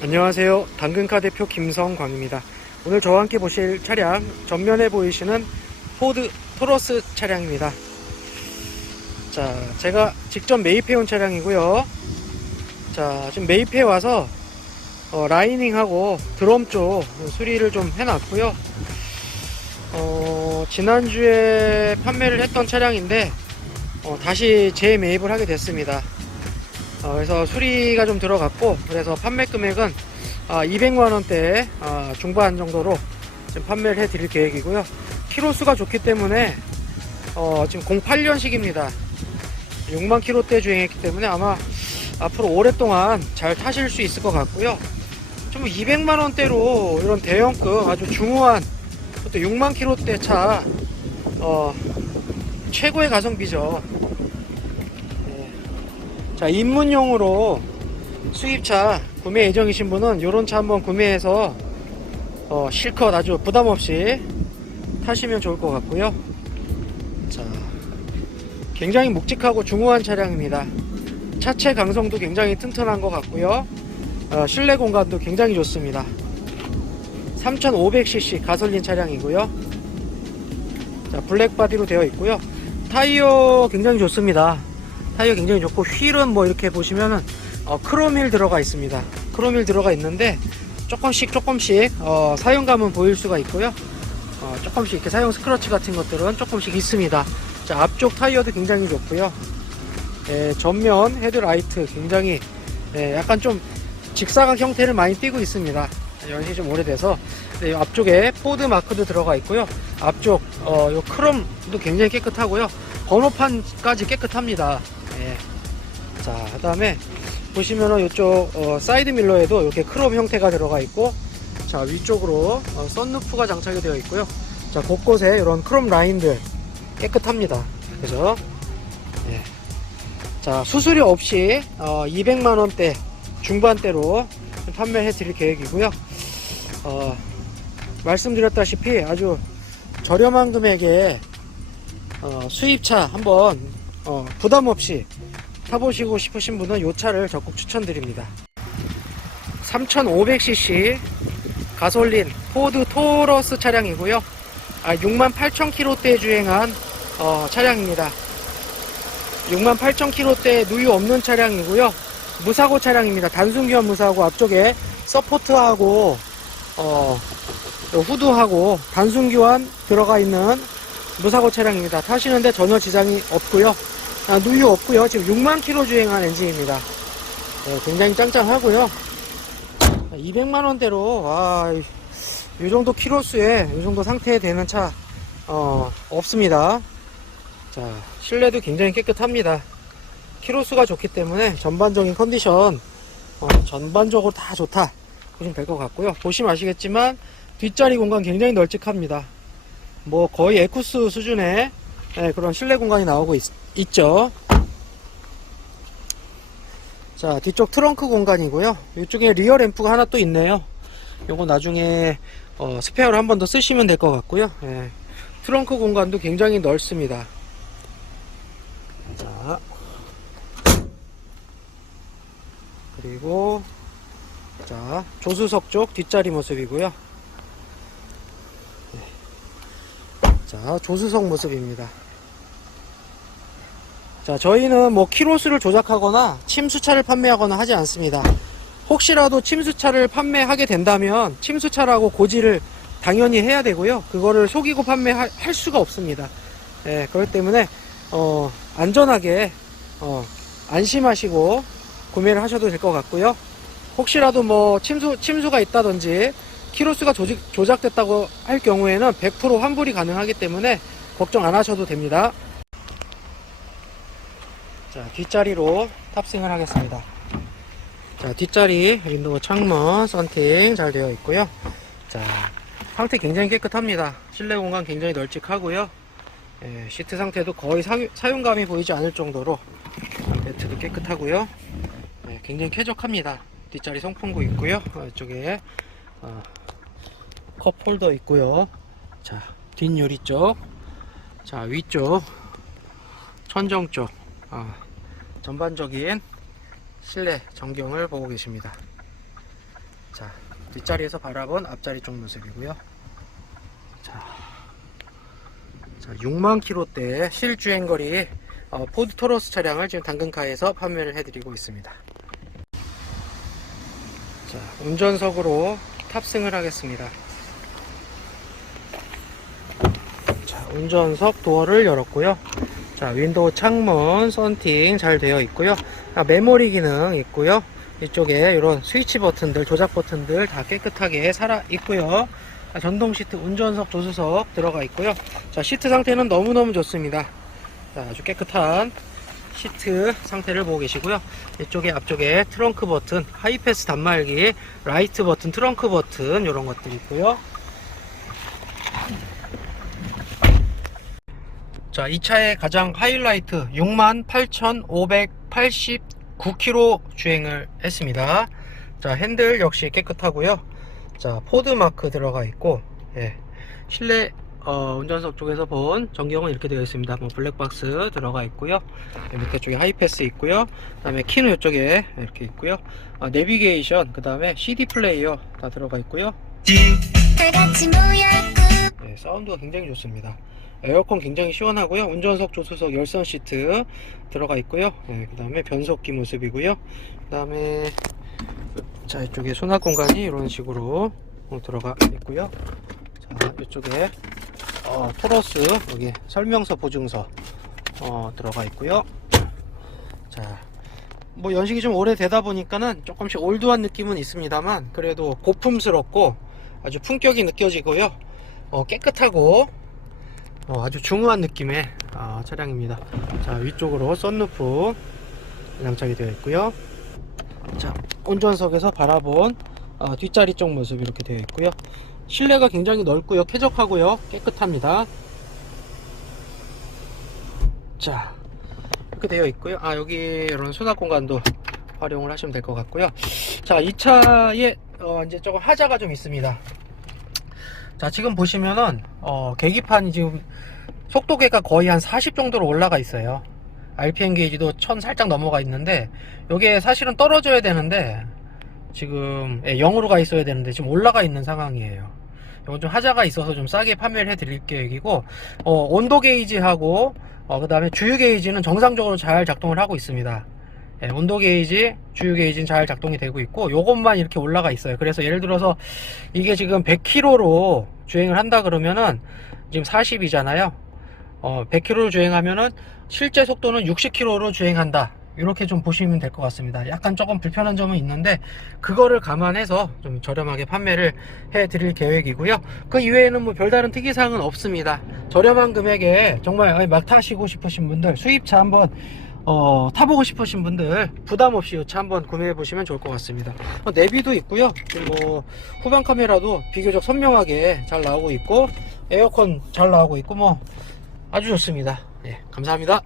안녕하세요. 당근카 대표 김성광입니다. 오늘 저와 함께 보실 차량 전면에 보이시는 포드 토러스 차량입니다. 자, 제가 직접 매입해 온 차량이고요. 자, 지금 매입해 와서 어, 라이닝하고 드럼 쪽 수리를 좀 해놨고요. 어, 지난주에 판매를 했던 차량인데 어, 다시 재매입을 하게 됐습니다. 어, 그래서 수리가 좀 들어갔고 그래서 판매 금액은 200만 원대 아, 중반 정도로 지금 판매를 해드릴 계획이고요. 키로수가 좋기 때문에 어, 지금 08년식입니다. 6만 킬로대 주행했기 때문에 아마 앞으로 오랫동안 잘 타실 수 있을 것 같고요. 좀 200만 원대로 이런 대형급 아주 중후한 또 6만 킬로대 차 어, 최고의 가성비죠. 네. 자 입문용으로 수입차 구매 예정이신 분은 이런 차 한번 구매해서 어, 실컷 아주 부담 없이 타시면 좋을 것 같고요. 자 굉장히 묵직하고 중후한 차량입니다. 차체 강성도 굉장히 튼튼한 것 같고요. 어, 실내 공간도 굉장히 좋습니다. 3500cc 가솔린 차량이고요. 자, 블랙 바디로 되어 있고요. 타이어 굉장히 좋습니다. 타이어 굉장히 좋고 휠은 뭐 이렇게 보시면은 어, 크롬휠 들어가 있습니다. 크롬휠 들어가 있는데 조금씩 조금씩 어, 사용감은 보일 수가 있고요. 어, 조금씩 이렇게 사용 스크러치 같은 것들은 조금씩 있습니다. 자, 앞쪽 타이어도 굉장히 좋고요. 예, 전면 헤드라이트 굉장히 예, 약간 좀 직사각 형태를 많이 띄고 있습니다. 연식이 좀 오래돼서 네, 앞쪽에 포드 마크도 들어가 있고요. 앞쪽 어, 요 크롬도 굉장히 깨끗하고요. 번호판까지 깨끗합니다. 예. 자, 그 다음에 보시면은 이쪽 어, 사이드 밀러에도 이렇게 크롬 형태가 들어가 있고, 자 위쪽으로 어, 썬루프가 장착이 되어 있고요. 자 곳곳에 이런 크롬 라인들 깨끗합니다. 그래서 예. 자 수수료 없이 어, 200만 원대 중반대로 판매해 드릴 계획이고요. 어, 말씀드렸다시피 아주 저렴한 금액에 어, 수입차 한번 어, 부담 없이 타보시고 싶으신 분은 이 차를 적극 추천드립니다. 3500cc 가솔린 포드 토러스 차량이고요. 아, 68,000km대 주행한 어, 차량입니다. 68,000km대 누유 없는 차량이고요. 무사고 차량입니다. 단순기관 무사고 앞쪽에 서포트하고 어, 후드하고 단순기관 들어가 있는 무사고 차량입니다. 타시는데 전혀 지장이 없고요. 아, 누유 없고요. 지금 6만 킬로 주행한 엔진입니다. 네, 굉장히 짱짱하고요. 200만 원대로 아, 이- 이 정도 키로수에 이 정도 상태에 되는 차 어, 없습니다. 자, 실내도 굉장히 깨끗합니다. 키로수가 좋기 때문에 전반적인 컨디션 어, 전반적으로 다 좋다 보시면 될 것 같고요. 보시면 아시겠지만 뒷자리 공간 굉장히 널찍합니다. 뭐 거의 에쿠스 수준의 네, 그런 실내 공간이 나오고 있, 있죠. 자, 뒤쪽 트렁크 공간이고요. 이쪽에 리어 램프가 하나 또 있네요. 요거 나중에 어, 스페어를 한번 더 쓰시면 될 것 같고요. 예. 트렁크 공간도 굉장히 넓습니다. 자, 그리고 자 조수석 쪽 뒷자리 모습이고요. 네. 자, 조수석 모습입니다. 자, 저희는 뭐 키로수를 조작하거나 침수차를 판매하거나 하지 않습니다. 혹시라도 침수차를 판매하게 된다면 침수차라고 고지를 당연히 해야 되고요. 그거를 속이고 판매할 할 수가 없습니다. 예, 그렇기 때문에 어, 안전하게 어, 안심하시고 구매를 하셔도 될 것 같고요. 혹시라도 뭐 침수 침수가 있다든지 키로수가 조직, 조작됐다고 할 경우에는 100% 환불이 가능하기 때문에 걱정 안 하셔도 됩니다. 자, 뒷자리로 탑승을 하겠습니다. 자, 뒷자리 윈도우 창문 썬팅 잘 되어 있고요. 자, 상태 굉장히 깨끗합니다. 실내 공간 굉장히 널찍하고요. 예, 시트 상태도 거의 사, 사용감이 보이지 않을 정도로 매트도 깨끗하고요. 예, 굉장히 쾌적합니다. 뒷자리 송풍구 있고요. 어, 이쪽에 어, 컵 홀더 있고요. 자, 뒷유리 쪽, 자 위쪽, 천정 쪽, 어, 전반적인 실내 전경을 보고 계십니다. 자, 뒷자리에서 바라본 앞자리 쪽 모습이고요. 자, 자 6만 킬로대 실주행 거리 어, 포드 토러스 차량을 지금 당근카에서 판매를 해드리고 있습니다. 자, 운전석으로 탑승을 하겠습니다. 자, 운전석 도어를 열었고요. 자, 윈도우 창문, 썬팅 잘 되어 있고요. 아, 메모리 기능 있고요. 이쪽에 이런 스위치 버튼들, 조작 버튼들 다 깨끗하게 살아 있고요. 자, 전동 시트, 운전석, 조수석 들어가 있고요. 자, 시트 상태는 너무너무 좋습니다. 자, 아주 깨끗한 시트 상태를 보고 계시고요. 이쪽에 앞쪽에 트렁크 버튼, 하이패스 단말기, 라이트 버튼, 트렁크 버튼 이런 것들 있고요. 자, 이 차의 가장 하이라이트 68,589km 주행을 했습니다. 자, 핸들 역시 깨끗하고요. 자, 포드 마크 들어가 있고, 예. 실내 어, 운전석 쪽에서 본 전경은 이렇게 되어 있습니다. 뭐 블랙박스 들어가 있고요. 예, 밑에 쪽에 하이패스 있고요. 그다음에 키는 이쪽에 이렇게 있고요. 아, 내비게이션, 그다음에 CD 플레이어 다 들어가 있고요. 네, 사운드가 굉장히 좋습니다. 에어컨 굉장히 시원하고요. 운전석, 조수석, 열선 시트 들어가 있고요. 네, 그 다음에 변속기 모습이고요. 그 다음에 자 이쪽에 수납 공간이 이런 식으로 어, 들어가 있고요. 자 이쪽에 어, 토러스 여기 설명서 보증서 어, 들어가 있고요. 자. 뭐 연식이 좀 오래되다 보니까는 조금씩 올드한 느낌은 있습니다만 그래도 고풍스럽고 아주 품격이 느껴지고요 어, 깨끗하고 어, 아주 중후한 느낌의 아, 차량입니다. 자 위쪽으로 썬루프 장착이 되어 있고요. 자 운전석에서 바라본 어, 뒷자리 쪽 모습 이렇게 되어 있고요. 실내가 굉장히 넓고요. 쾌적하고요. 깨끗합니다. 자 이렇게 되어 있고요. 아 여기 이런 수납 공간도 활용을 하시면 될 것 같고요. 자 이 차에 어, 이제 조금 하자가 좀 있습니다 자 지금 보시면은 어, 계기판이 지금 속도계가 거의 한 40 정도로 올라가 있어요. RPM 게이지도 1000 살짝 넘어가 있는데 이게 사실은 떨어져야 되는데 지금 예, 0으로 가 있어야 되는데 지금 올라가 있는 상황이에요. 이건 좀 하자가 있어서 좀 싸게 판매를 해 드릴 계획이고 어, 온도 게이지하고 어, 그 다음에 주유 게이지는 정상적으로 잘 작동을 하고 있습니다 예, 온도 게이지, 주유 게이지는 잘 작동이 되고 있고 요것만 이렇게 올라가 있어요. 그래서 예를 들어서 이게 지금 100km로 주행을 한다 그러면은 지금 40이잖아요. 어, 100km로 주행하면은 실제 속도는 60km로 주행한다. 이렇게 좀 보시면 될 것 같습니다. 약간 조금 불편한 점은 있는데 그거를 감안해서 좀 저렴하게 판매를 해 드릴 계획이고요. 그 이외에는 뭐 별다른 특이사항은 없습니다. 저렴한 금액에 정말 막 타시고 싶으신 분들 수입차 한번 어, 타보고 싶으신 분들 부담 없이 이차 한번 구매해 보시면 좋을 것 같습니다. 어, 내비도 있고요. 그리고 뭐 후방 카메라도 비교적 선명하게 잘 나오고 있고 에어컨 잘 나오고 있고 뭐 아주 좋습니다. 예, 감사합니다.